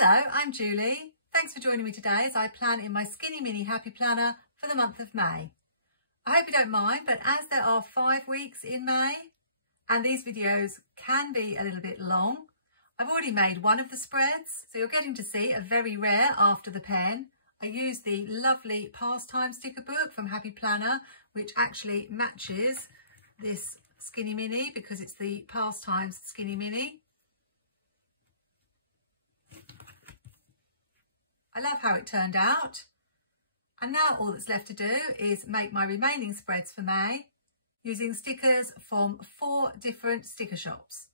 Hello, I'm Julie. Thanks for joining me today as I plan in my Skinny Mini Happy Planner for the month of May. I hope you don't mind, but as there are 5 weeks in May and these videos can be a little bit long, I've already made one of the spreads, so you're getting to see a very rare After the Pen. I used the lovely Pastime sticker book from Happy Planner, which actually matches this Skinny Mini because it's the Pastimes Skinny Mini. I love how it turned out. And now all that's left to do is make my remaining spreads for May using stickers from 4 different sticker shops.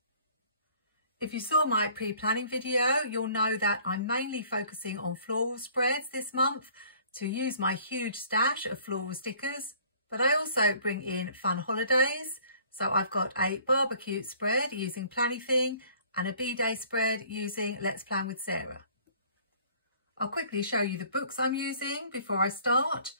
If you saw my pre-planning video, you'll know that I'm mainly focusing on floral spreads this month to use my huge stash of floral stickers, but I also bring in fun holidays. So I've got a barbecue spread using Plannything and a B-Day spread using Let's Plan with Sarah. I'll quickly show you the books I'm using before I start.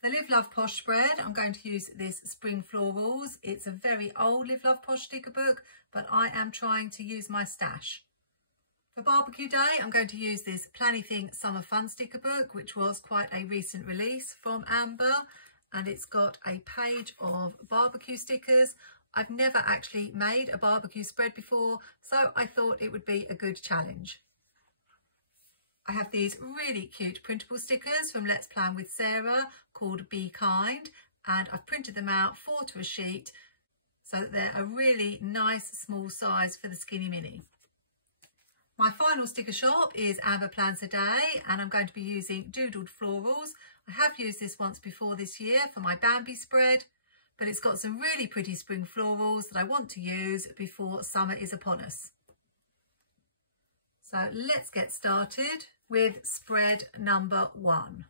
For the Live Love Posh spread, I'm going to use this Spring Florals. It's a very old Live Love Posh sticker book, but I am trying to use my stash. For Barbecue Day, I'm going to use this Plannything Summer Fun sticker book, which was quite a recent release from Amber, and it's got a page of barbecue stickers. I've never actually made a barbecue spread before, so I thought it would be a good challenge. I have these really cute printable stickers from Let's Plan with Sarah called Be Kind, and I've printed them out 4 to a sheet so that they're a really nice small size for the Skinny Mini. My final sticker shop is Amber Plans a Day, and I'm going to be using Doodled Florals. I have used this once before this year for my Bambi spread, but it's got some really pretty spring florals that I want to use before summer is upon us. So let's get started with spread number 1.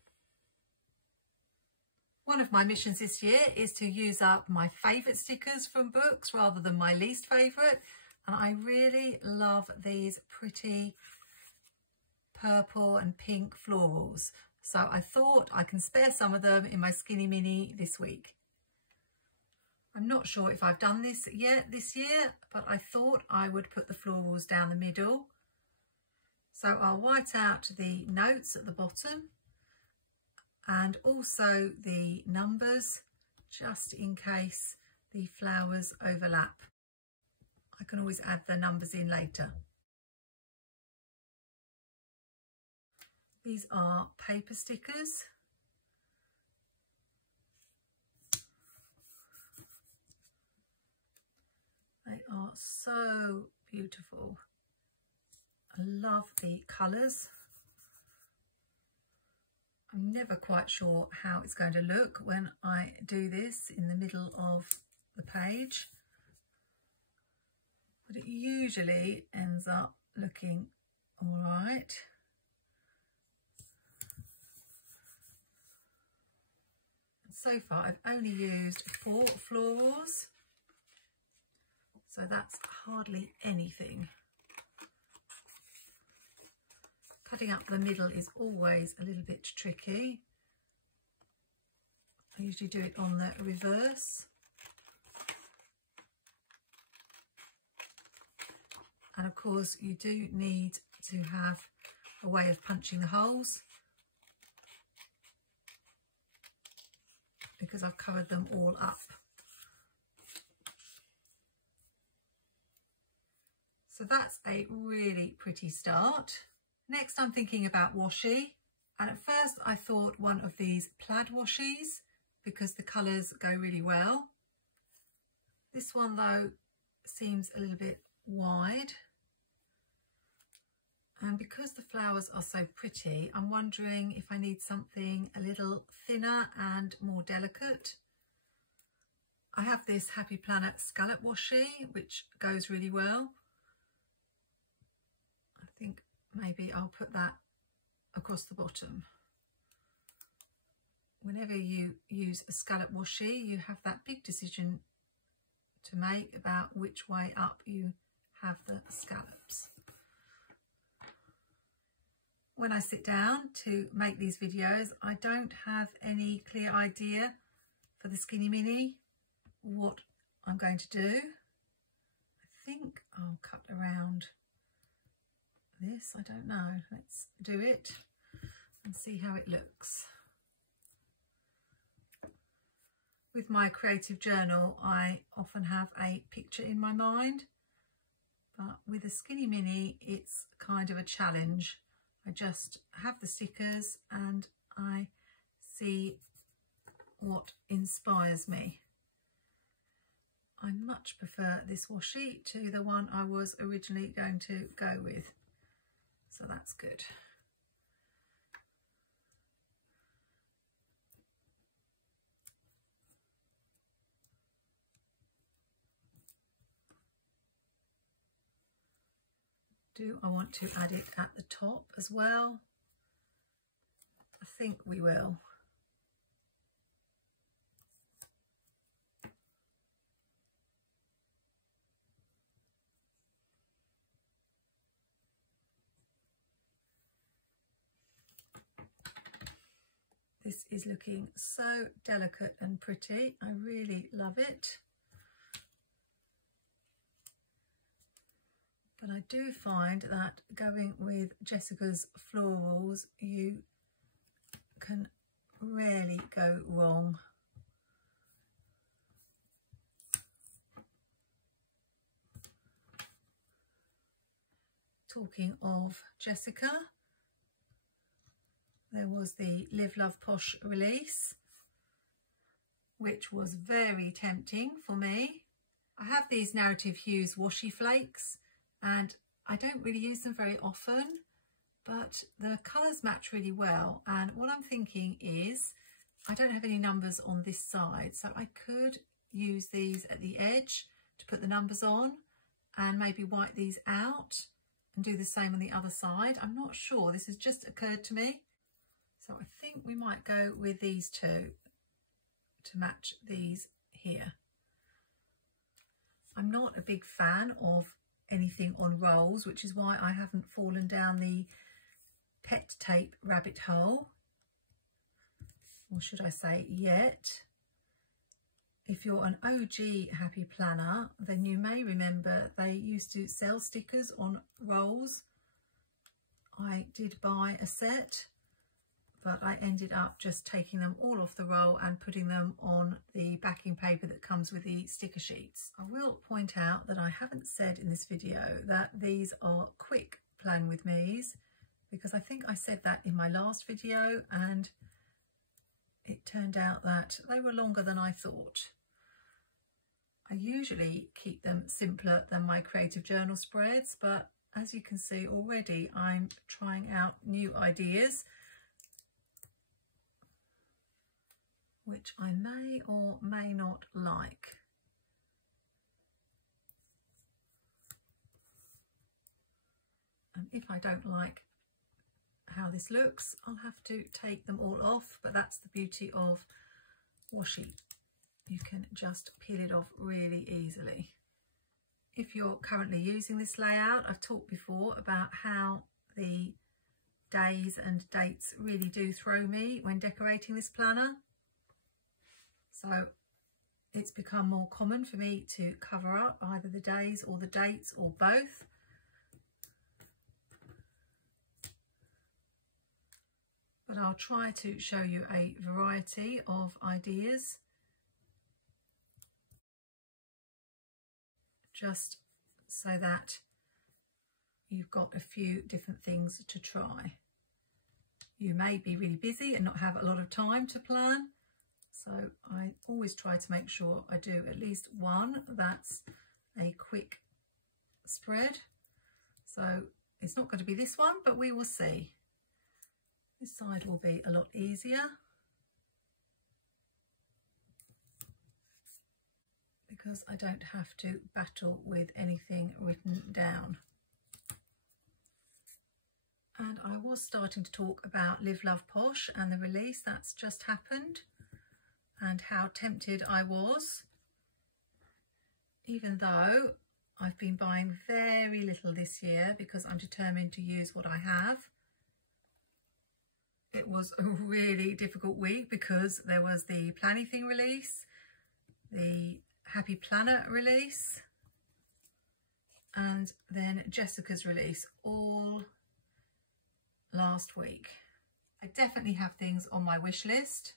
One of my missions this year is to use up my favourite stickers from books rather than my least favourite. And I really love these pretty purple and pink florals. So I thought I can spare some of them in my Skinny Mini this week. I'm not sure if I've done this yet this year, but I thought I would put the florals down the middle. So I'll white out the notes at the bottom and also the numbers, just in case the flowers overlap. I can always add the numbers in later. These are paper stickers. They are so beautiful. I love the colours. I'm never quite sure how it's going to look when I do this in the middle of the page, but it usually ends up looking all right. So far I've only used 4 florals, so that's hardly anything. Cutting up the middle is always a little bit tricky. I usually do it on the reverse. And of course you do need to have a way of punching the holes because I've covered them all up. So that's a really pretty start. Next, I'm thinking about washi, and at first I thought one of these plaid washies because the colours go really well. This one though seems a little bit wide, and because the flowers are so pretty, I'm wondering if I need something a little thinner and more delicate. I have this Happy Planner scallop washi which goes really well. I think maybe I'll put that across the bottom. Whenever you use a scallop washi, you have that big decision to make about which way up you have the scallops. When I sit down to make these videos, I don't have any clear idea for the Skinny Mini what I'm going to do. I think I'll cut around this, I don't know. Let's do it and see how it looks. With my creative journal, I often have a picture in my mind, but with a Skinny Mini, it's kind of a challenge. I just have the stickers and I see what inspires me. I much prefer this washi to the one I was originally going to go with, so that's good. Do I want to add it at the top as well? I think we will. This is looking so delicate and pretty. I really love it. But I do find that going with Jessica's florals, you can rarely go wrong. Talking of Jessica, there was the Live Love Posh release, which was very tempting for me. I have these Narrative Hues washi flakes and I don't really use them very often, but the colours match really well. And what I'm thinking is, I don't have any numbers on this side, so I could use these at the edge to put the numbers on and maybe white these out and do the same on the other side. I'm not sure, this has just occurred to me. So I think we might go with these two to match these here. I'm not a big fan of anything on rolls, which is why I haven't fallen down the pet tape rabbit hole, or should I say yet. If you're an OG Happy Planner, then you may remember they used to sell stickers on rolls. I did buy a set, but I ended up just taking them all off the roll and putting them on the backing paper that comes with the sticker sheets. I will point out that I haven't said in this video that these are quick Plan With Me's, because I think I said that in my last video and it turned out that they were longer than I thought. I usually keep them simpler than my creative journal spreads, but as you can see already, I'm trying out new ideas, which I may or may not like. And if I don't like how this looks, I'll have to take them all off, but that's the beauty of washi. You can just peel it off really easily. If you're currently using this layout, I've talked before about how the days and dates really do throw me when decorating this planner. So it's become more common for me to cover up either the days or the dates or both. But I'll try to show you a variety of ideas, just so that you've got a few different things to try. You may be really busy and not have a lot of time to plan, so I always try to make sure I do at least one that's a quick spread. So it's not going to be this one, but we will see. This side will be a lot easier because I don't have to battle with anything written down. And I was starting to talk about Live Love Posh and the release that's just happened and how tempted I was, even though I've been buying very little this year because I'm determined to use what I have. It was a really difficult week because there was the Plannything release, the Happy Planner release, and then Jessica's Release all last week. I definitely have things on my wish list,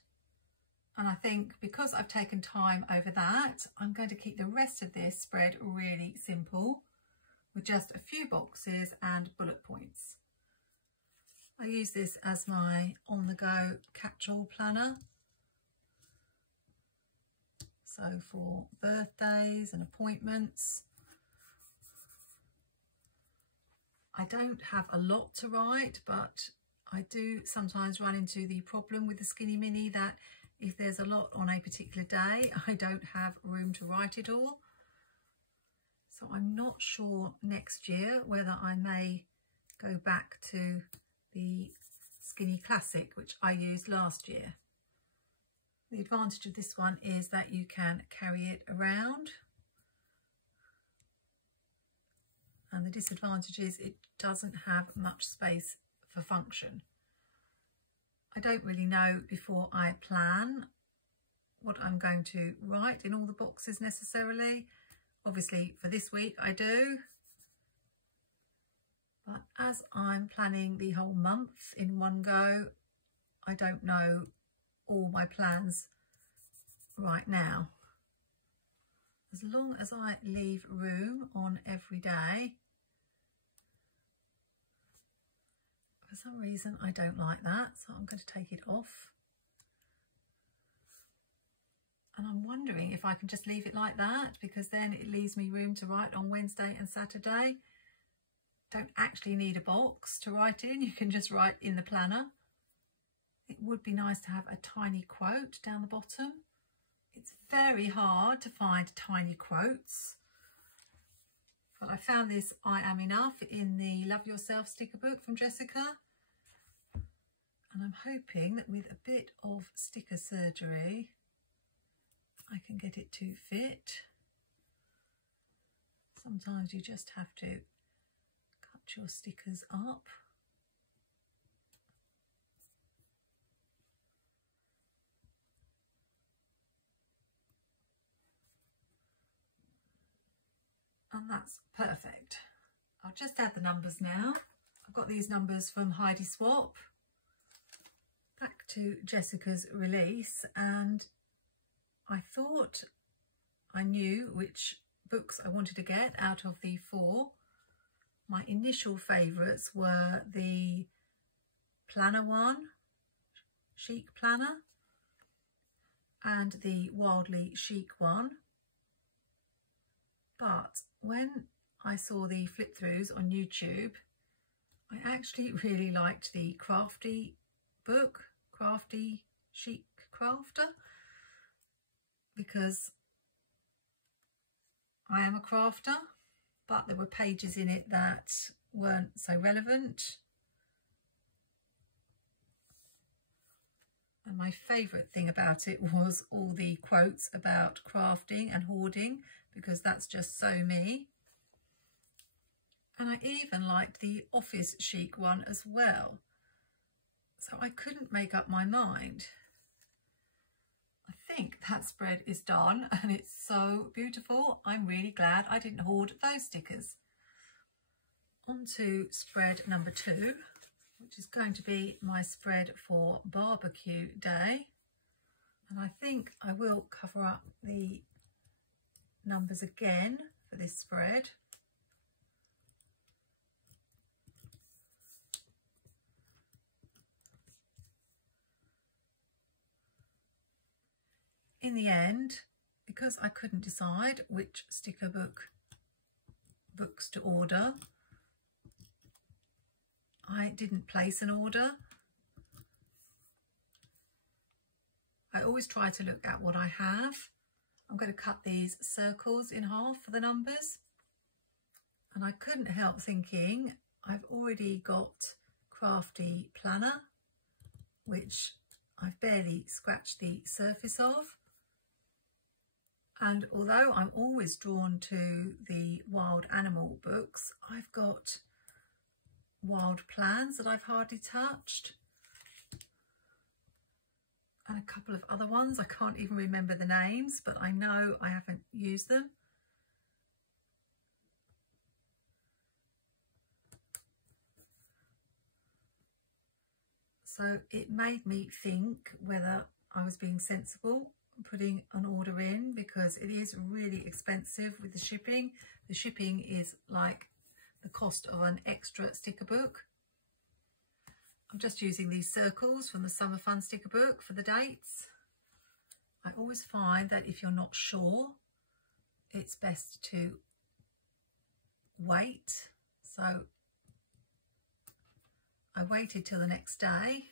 and I think because I've taken time over that, I'm going to keep the rest of this spread really simple with just a few boxes and bullet points. I use this as my on-the-go catch-all planner. So for birthdays and appointments. I don't have a lot to write, but I do sometimes run into the problem with the Skinny Mini that if there's a lot on a particular day, I don't have room to write it all. So I'm not sure next year whether I may go back to the Skinny Classic, which I used last year. The advantage of this one is that you can carry it around, and the disadvantage is it doesn't have much space for function. I don't really know before I plan what I'm going to write in all the boxes necessarily. Obviously for this week I do, but as I'm planning the whole month in one go, I don't know all my plans right now. As long as I leave room on every day. For some reason I don't like that, so I'm going to take it off. And I'm wondering if I can just leave it like that, because then it leaves me room to write on Wednesday and Saturday. Don't actually need a box to write in, you can just write in the planner. It would be nice to have a tiny quote down the bottom. It's very hard to find tiny quotes, but I found this I Am Enough in the Love Yourself sticker book from Jessica, and I'm hoping that with a bit of sticker surgery I can get it to fit. Sometimes you just have to cut your stickers up. And that's perfect. I'll just add the numbers now. I've got these numbers from Heidi Swap. Back to Jessica's Release, and I thought I knew which books I wanted to get out of the 4. My initial favourites were the planner one, Chic Planner, and the Wildly Chic one. But when I saw the flip throughs on YouTube, I actually really liked the Crafty book, Crafty Chic Crafter, because I am a crafter, but there were pages in it that weren't so relevant. And my favourite thing about it was all the quotes about crafting and hoarding, because that's just so me. And I even liked the Office Chic one as well. So I couldn't make up my mind. I think that spread is done and it's so beautiful. I'm really glad I didn't hoard those stickers. On to spread number 2, which is going to be my spread for barbecue day. And I think I will cover up the numbers again for this spread. In the end, because I couldn't decide which sticker books to order, I didn't place an order. I always try to look at what I have. I'm going to cut these circles in half for the numbers. And I couldn't help thinking I've already got Crafty Planner, which I've barely scratched the surface of. And although I'm always drawn to the wild animal books, I've got Wild Plans that I've hardly touched, and a couple of other ones. I can't even remember the names, but I know I haven't used them. So it made me think whether I was being sensible putting an order in, because it is really expensive with the shipping. The shipping is like the cost of an extra sticker book. I'm just using these circles from the Summer Fun sticker book for the dates. I always find that if you're not sure, it's best to wait. So I waited till the next day,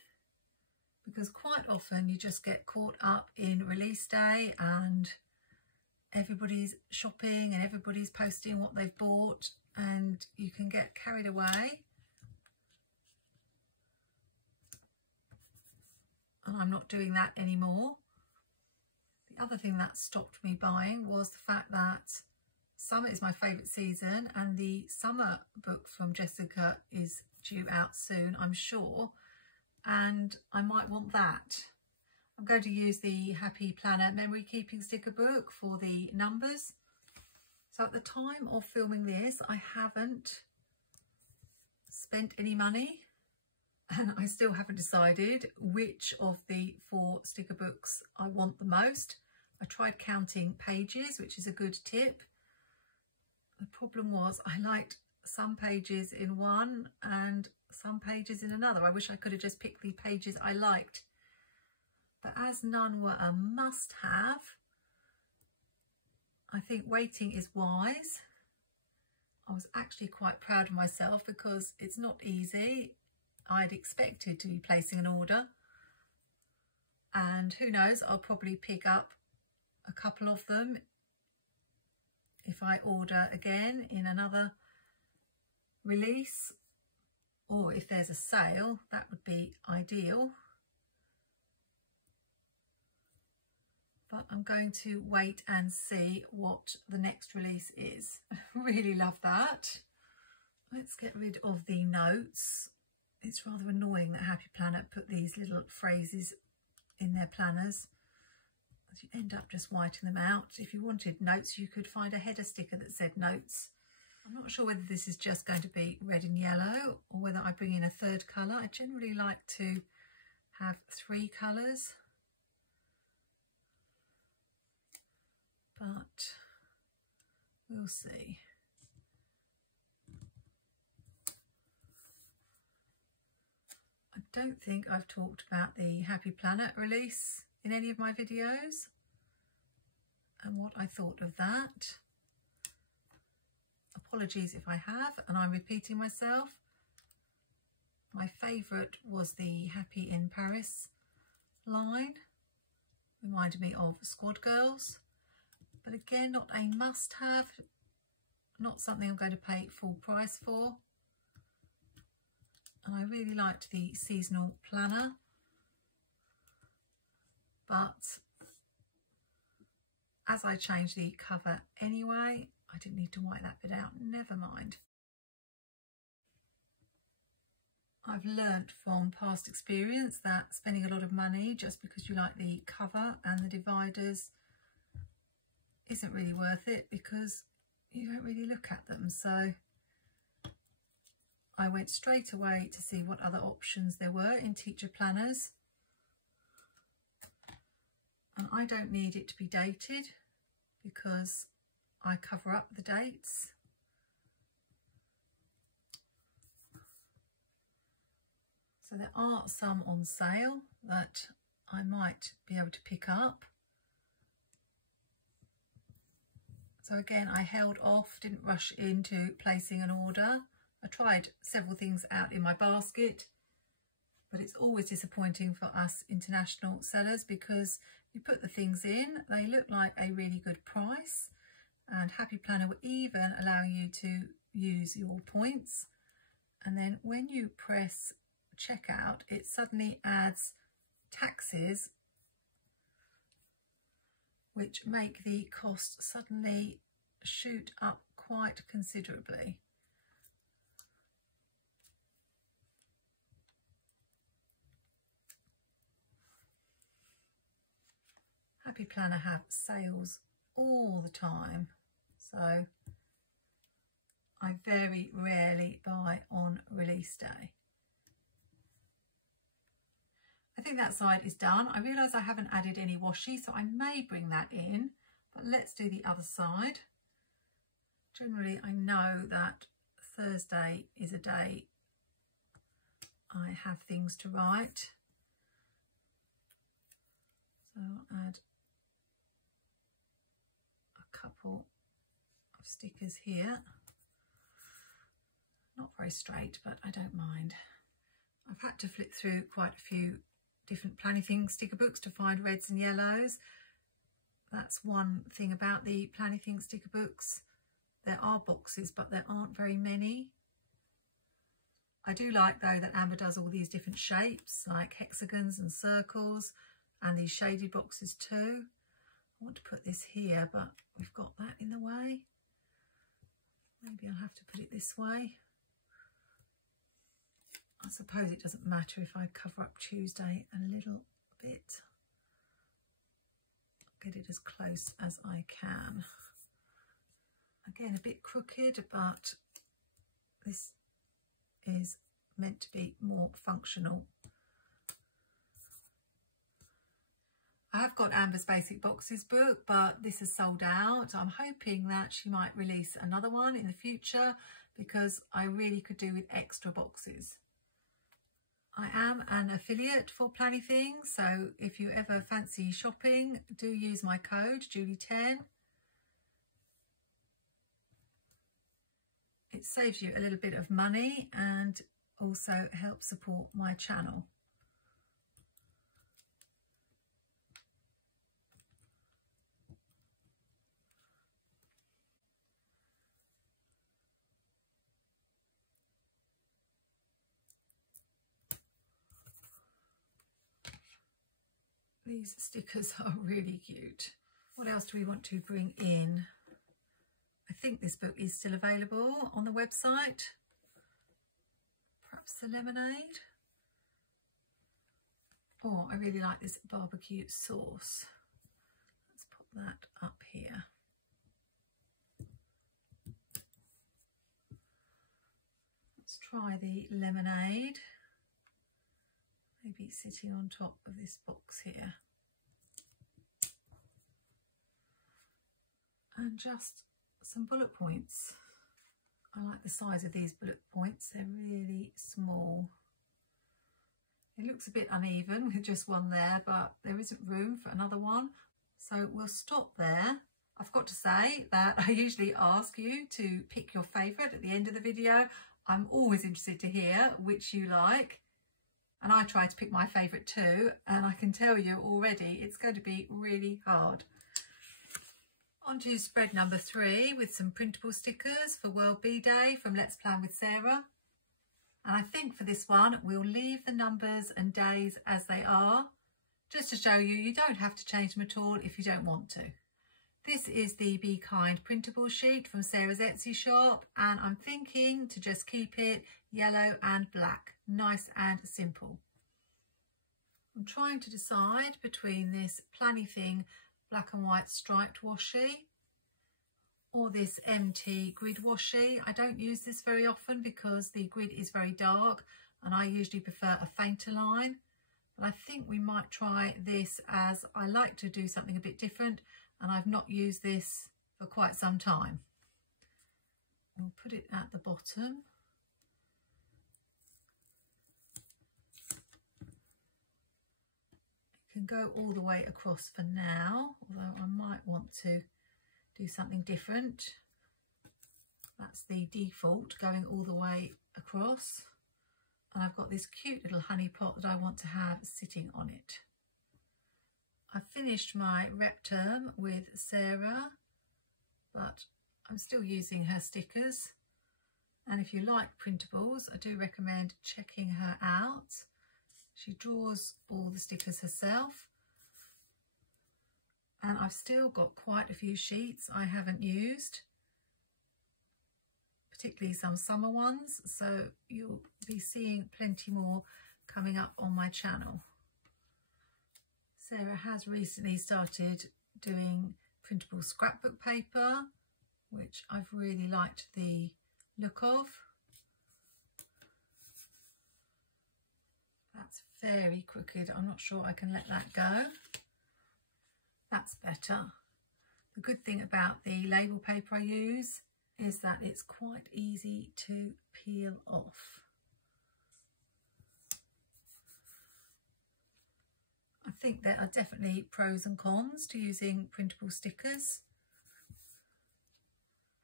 because quite often you just get caught up in release day and everybody's shopping and everybody's posting what they've bought, and you can get carried away. And I'm not doing that anymore. The other thing that stopped me buying was the fact that summer is my favourite season, and the summer book from Jessica is due out soon, I'm sure, and I might want that. I'm going to use the Happy Planner memory keeping sticker book for the numbers. So at the time of filming this, I haven't spent any money, and I still haven't decided which of the 4 sticker books I want the most. I tried counting pages, which is a good tip. The problem was I liked some pages in one and some pages in another. I wish I could have just picked the pages I liked. But as none were a must-have, I think waiting is wise. I was actually quite proud of myself because it's not easy. I'd expected to be placing an order, and who knows, I'll probably pick up a couple of them if I order again in another release, or if there's a sale, that would be ideal. But I'm going to wait and see what the next release is. I really love that. Let's get rid of the notes. It's rather annoying that Happy Planner put these little phrases in their planners. You end up just whiting them out. If you wanted notes, you could find a header sticker that said notes. I'm not sure whether this is just going to be red and yellow or whether I bring in a 3rd colour. I generally like to have 3 colours, but we'll see. I don't think I've talked about the Happy Planner release in any of my videos and what I thought of that. Apologies if I have and I'm repeating myself. My favourite was the Happy in Paris line. Reminded me of Squad Girls, but again, not a must-have, not something I'm going to pay full price for. And I really liked the seasonal planner, but as I changed the cover anyway, I didn't need to white that bit out, never mind. I've learnt from past experience that spending a lot of money just because you like the cover and the dividers isn't really worth it, because you don't really look at them. So I went straight away to see what other options there were in teacher planners. And I don't need it to be dated because I cover up the dates. So there are some on sale that I might be able to pick up. So again, I held off, didn't rush into placing an order. I tried several things out in my basket, but it's always disappointing for us international sellers because you put the things in, they look like a really good price, and Happy Planner will even allow you to use your points. And then when you press checkout, it suddenly adds taxes, which make the cost suddenly shoot up quite considerably. Happy Planner have sales all the time, so I very rarely buy on release day. think that side is done. I realise I haven't added any washi, so I may bring that in, but let's do the other side. Generally, I know that Thursday is a day I have things to write. So I'll add a couple of stickers here. Not very straight, but I don't mind. I've had to flip through quite a few different Planything sticker books to find reds and yellows. That's one thing about the Planything sticker books. There are boxes, but there aren't very many. I do like, though, that Amber does all these different shapes, like hexagons and circles, and these shaded boxes too. I want to put this here, but we've got that in the way. Maybe I'll have to put it this way. I suppose it doesn't matter if I cover up Tuesday a little bit. I'll get it as close as I can. Again, a bit crooked, but this is meant to be more functional. I have got Amber's Basic Boxes book, but this is sold out. I'm hoping that she might release another one in the future because I really could do with extra boxes. I am an affiliate for Planything, so if you ever fancy shopping, do use my code, Julie10. It saves you a little bit of money and also helps support my channel. These stickers are really cute. What else do we want to bring in? I think this book is still available on the website. Perhaps the lemonade. Oh, I really like this barbecue sauce. Let's put that up here. Let's try the lemonade. Maybe sitting on top of this box here. And just some bullet points. I like the size of these bullet points. They're really small. It looks a bit uneven with just one there, but there isn't room for another one. So we'll stop there. I've got to say that I usually ask you to pick your favourite at the end of the video. I'm always interested to hear which you like. And I try to pick my favourite too, and I can tell you already it's going to be really hard. On to spread number 3 with some printable stickers for World Bee Day from Let's Plan with Sarah. And I think for this one, we'll leave the numbers and days as they are, just to show you don't have to change them at all if you don't want to. This is the Be Kind printable sheet from Sarah's Etsy shop, and I'm thinking to just keep it yellow and black. Nice and simple. I'm trying to decide between this Planything black and white striped washi or this MT grid washi. I don't use this very often because the grid is very dark and I usually prefer a fainter line. But I think we might try this as I like to do something a bit different and I've not used this for quite some time. We'll put it at the bottom. Can go all the way across for now, although I might want to do something different. That's the default, going all the way across. And I've got this cute little honey pot that I want to have sitting on it. I've finished my rep term with Sarah, but I'm still using her stickers. And if you like printables, I do recommend checking her out. She draws all the stickers herself. And I've still got quite a few sheets I haven't used, particularly some summer ones. So you'll be seeing plenty more coming up on my channel. Sarah has recently started doing printable scrapbook paper, which I've really liked the look of. That's That's very crooked. I'm not sure I can let that go. That's better. The good thing about the label paper I use is that it's quite easy to peel off. I think there are definitely pros and cons to using printable stickers.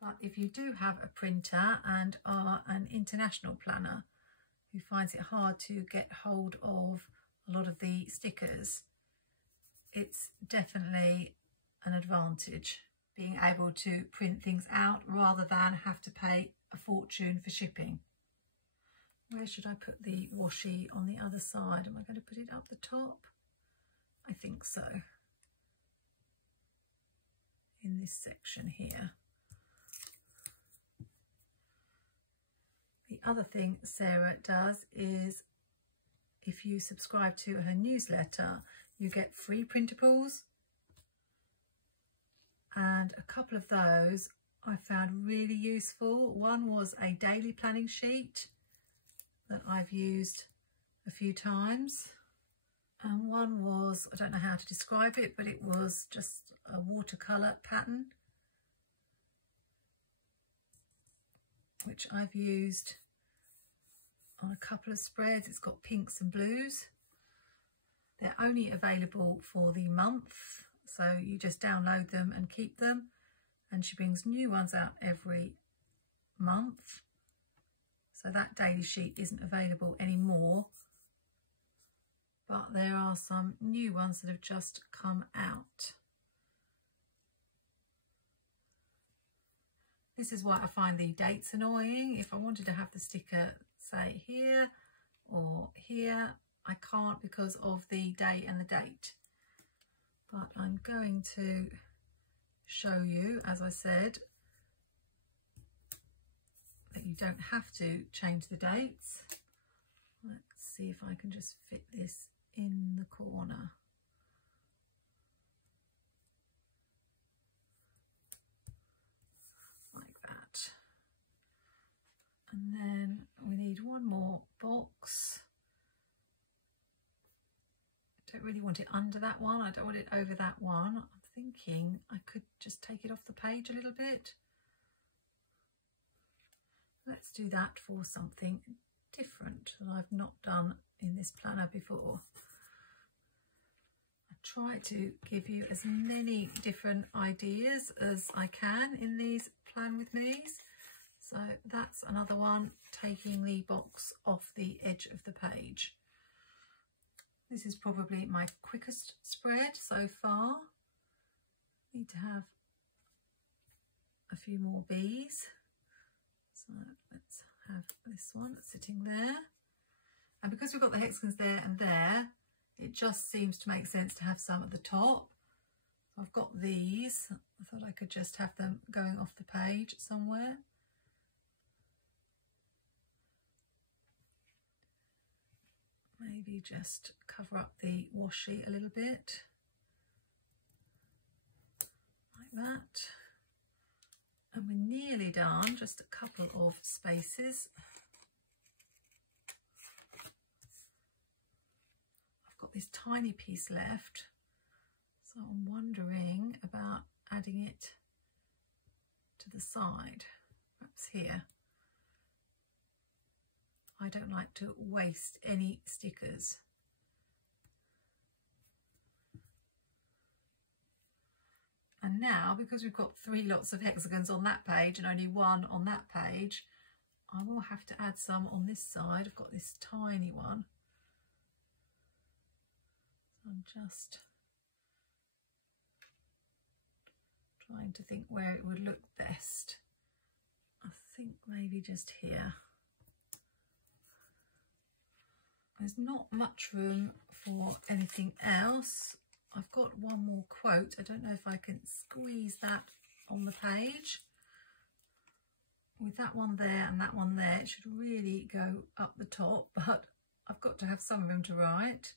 But if you do have a printer and are an international planner who finds it hard to get hold of a lot of the stickers, it's definitely an advantage being able to print things out rather than have to pay a fortune for shipping. Where should I put the washi on the other side? Am I going to put it up the top? I think so. In this section here. The other thing Sarah does is, if you subscribe to her newsletter, you get free printables. And a couple of those I found really useful. One was a daily planning sheet that I've used a few times. And one was, I don't know how to describe it, but it was just a watercolour pattern, which I've used on a couple of spreads. It's got pinks and blues. They're only available for the month, so you just download them and keep them. And she brings new ones out every month. So that daily sheet isn't available anymore. But there are some new ones that have just come out. This is why I find the dates annoying. If I wanted to have the sticker, say, here or here, I can't because of the day and the date. But I'm going to show you, as I said, that you don't have to change the dates. Let's see if I can just fit this in the corner. Like that. And then we need one more box. I don't really want it under that one. I don't want it over that one. I'm thinking I could just take it off the page a little bit. Let's do that for something different that I've not done in this planner before. I try to give you as many different ideas as I can in these Plan With Me's. So that's another one, taking the box off the edge of the page. This is probably my quickest spread so far. Need to have a few more bees. So let's have this one sitting there. And because we've got the hexagons there and there, it just seems to make sense to have some at the top. So I've got these. I thought I could just have them going off the page somewhere. Maybe just cover up the washi a little bit, like that. And we're nearly done, just a couple of spaces. I've got this tiny piece left, so I'm wondering about adding it to the side, perhaps here. I don't like to waste any stickers. And now, because we've got 3 lots of hexagons on that page and only 1 on that page, I will have to add some on this side. I've got this tiny one. So I'm just trying to think where it would look best. I think maybe just here. There's not much room for anything else. I've got one more quote. I don't know if I can squeeze that on the page. With that one there and that one there, it should really go up the top, but I've got to have some room to write.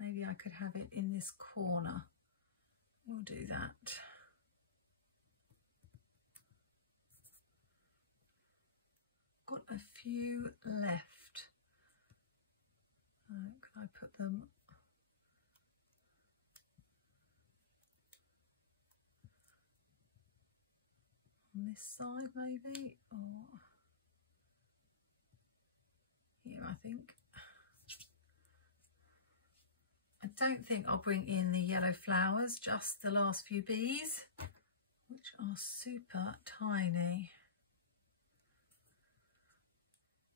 Maybe I could have it in this corner. We'll do that. Got a few left. can I put them on this side maybe, or here I think. I don't think I'll bring in the yellow flowers, just the last few bees, which are super tiny.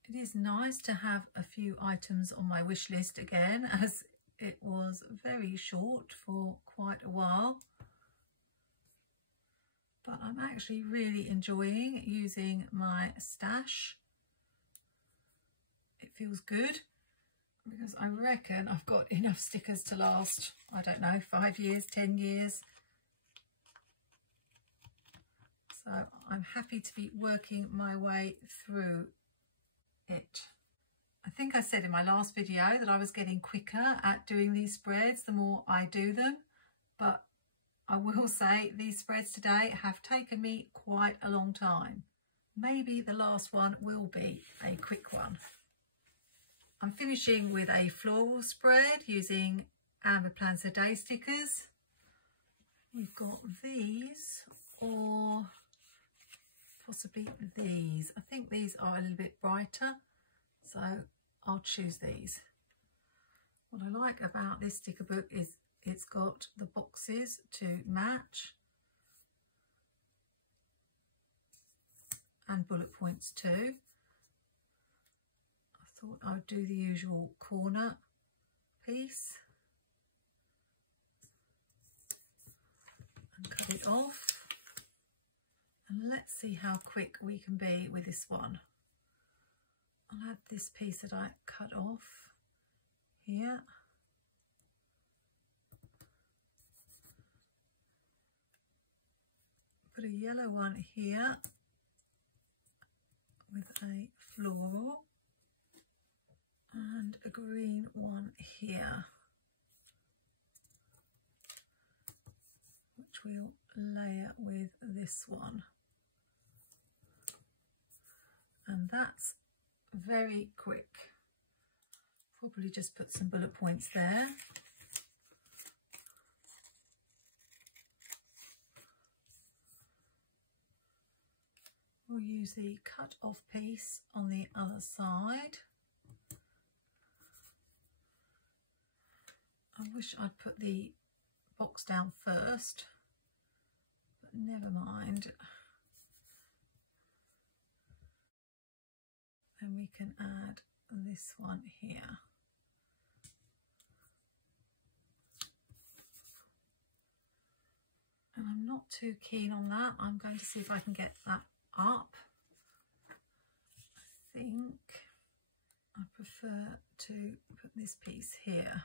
It is nice to have a few items on my wish list again, as it was very short for quite a while. But I'm actually really enjoying using my stash. It feels good because I reckon I've got enough stickers to last, I don't know, 5 years, 10 years. So I'm happy to be working my way through it. I think I said in my last video that I was getting quicker at doing these spreads the more I do them, but I will say these spreads today have taken me quite a long time. Maybe the last one will be a quick one. I'm finishing with a floral spread using Amber Plans a Day stickers. We've got these, or possibly these. I think these are a little bit brighter, so I'll choose these. What I like about this sticker book is it's got the boxes to match and bullet points too. I thought I'd do the usual corner piece and cut it off. And let's see how quick we can be with this one. I'll add this piece that I cut off here. Put a yellow one here with a floral and a green one here, which we'll layer with this one. And that's very quick. Probably just put some bullet points there. We'll use the cut off piece on the other side. I wish I'd put the box down first, but never mind. And we can add this one here. And I'm not too keen on that. I'm going to see if I can get that up. I think I prefer to put this piece here.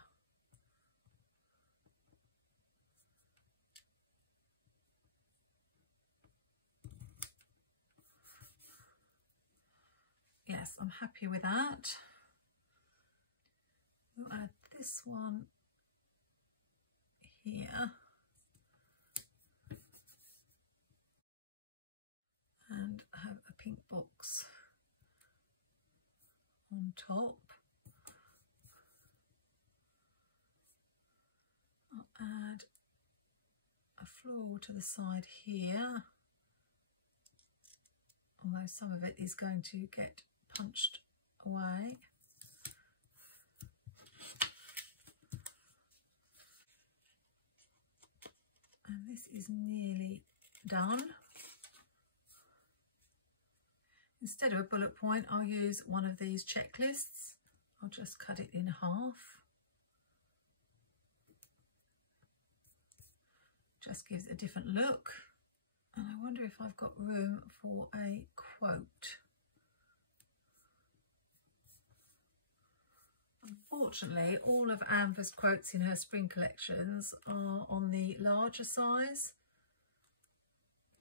Yes, I'm happy with that. We'll add this one here. And have a pink box on top. I'll add a floral to the side here, although some of it is going to get punched away. And this is nearly done. Instead of a bullet point, I'll use one of these checklists. I'll just cut it in half. Just gives a different look. And I wonder if I've got room for a quote. Unfortunately, all of Amber's quotes in her spring collections are on the larger size.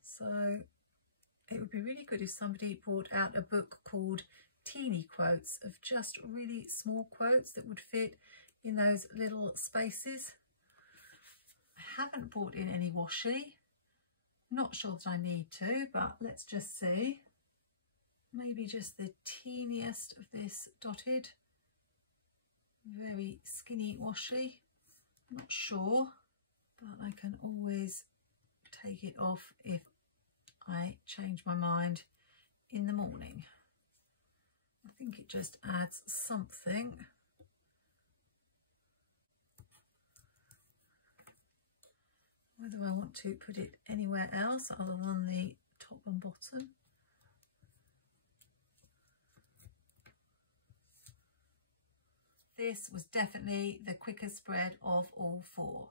So it would be really good if somebody brought out a book called Teeny Quotes, of just really small quotes that would fit in those little spaces. I haven't brought in any washi. Not sure that I need to, but let's just see. Maybe just the teeniest of this dotted very skinny washi. I'm not sure, but I can always take it off if I change my mind in the morning. I think it just adds something. Whether I want to put it anywhere else other than the top and bottom. This was definitely the quickest spread of all four.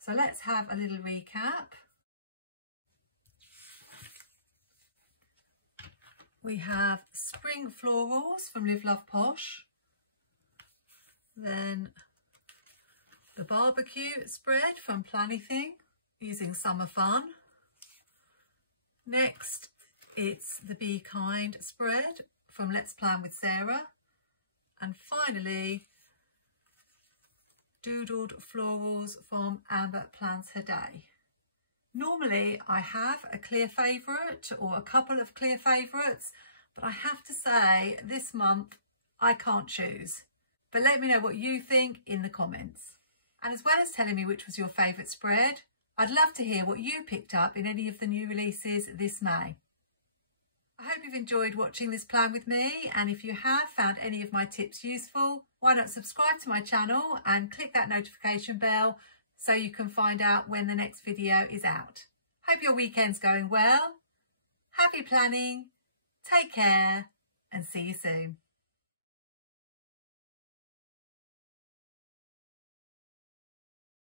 So let's have a little recap. We have Spring Florals from Live Love Posh. Then the barbecue spread from Planything using Summer Fun. Next, it's the Be Kind spread from Let's Plan with Sarah. And finally, Doodled Florals from Amber Plans Her Day. Normally I have a clear favourite or a couple of clear favourites, but I have to say this month I can't choose. But let me know what you think in the comments. And as well as telling me which was your favourite spread, I'd love to hear what you picked up in any of the new releases this May. I hope you've enjoyed watching this plan with me, and if you have found any of my tips useful, why not subscribe to my channel and click that notification bell so you can find out when the next video is out. Hope your weekend's going well. Happy planning, take care, and see you soon.